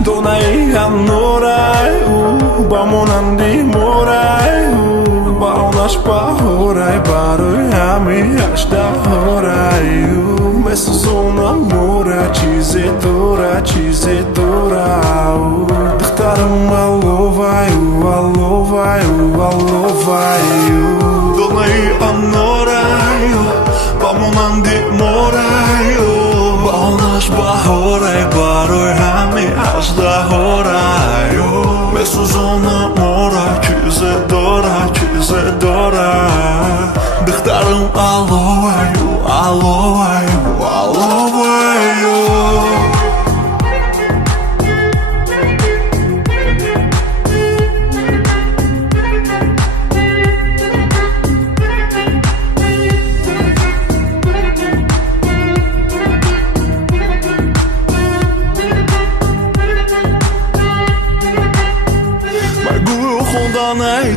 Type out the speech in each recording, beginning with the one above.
Donai hanorai ba monandi morai ba onash pahorai baroi hami ashda horai meso zona mora chize dora dkhtaram alovai Donai hanorai ba monandi morai ba onash pahorai baroi hami ashda horai meso zona mora chize dora dkhtaram alovai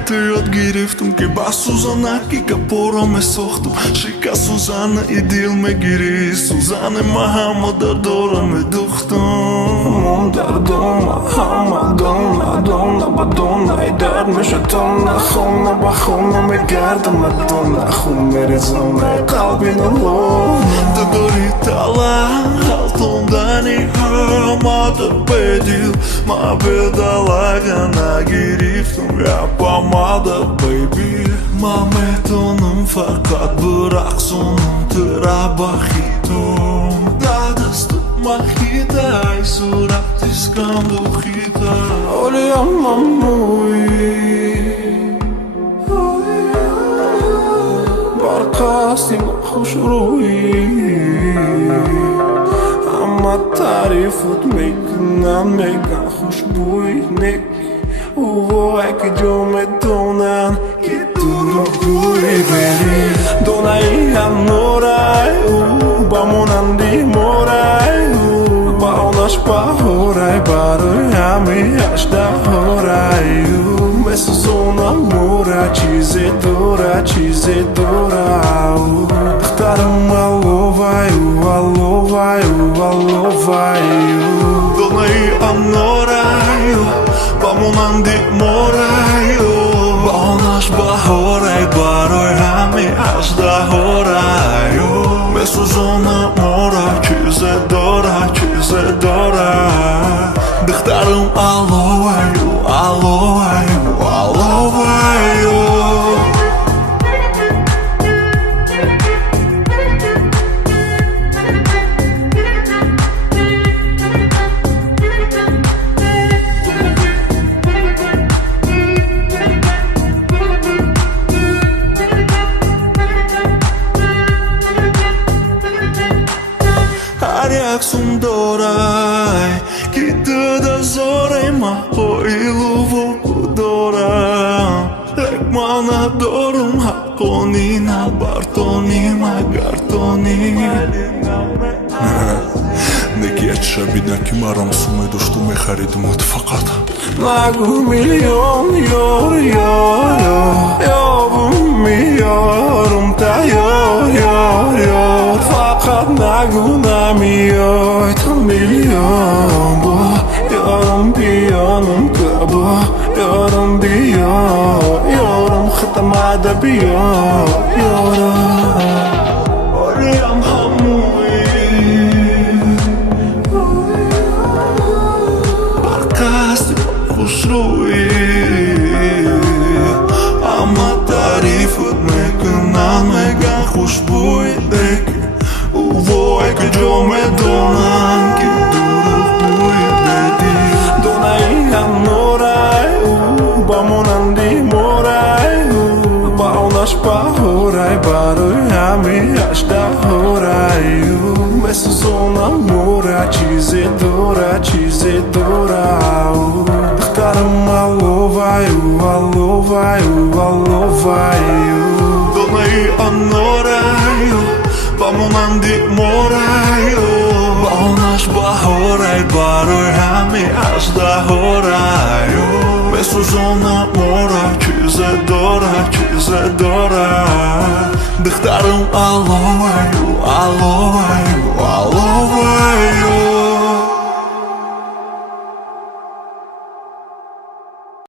Тыот гирифтум ки ба Сузана ки капоро ме сохтум шика Сузана идил ме гири Сузане махама дардора ме духтум дардона хамадона дона бадона ай дард мешатона хона бахона ме гарда мадона хун мерезона қалбина лона дадори тала халтундани хамада бедил ма бедалагана гирифтум Yapamadı baby Mametonum fakat bırak sonum Tıra bahitom Dadastı mahitay Surat iskandu hita Oliyamam muy Barkasi mahhuş ruhi Ama tarifut meknan megan خوشبوينك وواك جوم الدونان كتورو بوري بيري دوناي هنوراي وباموناندي موراي وباوناش باهوراي باروي هامي اشدا هوراي messo zona mora chize dora dkhtaram alovai Donai hanorai ba monandi morai ba onash bahorai baroi hami ashda horai meso zona mora chize dora dkhtaram alovai Sundorai Kita da zorai ma hoilu vokudora Ekmana dorum hakonina Bartoni magartoni Neki etşabida kimaram sumedu Shtu me haridumut fakat Nagu milyon yor Yovum yorum ta yor Fakat nagu namiyor milyon bu Yorum biyanım kaba Yorum biyan Yorum khatamada biyan Oriyam hamuy Barkasti khusruy Ama tarifut mekunan megan khushbuy dek Uvoy ke jo me donan ki Vamos дурау. Дختарым аловаю, аловаю, аловаю. Долнай анораю, бамунан ди мораю. Баунаш бахорай, барой хами аж дахораю. Безузона мора, чизе дора. Дختарым аловаю, аловаю.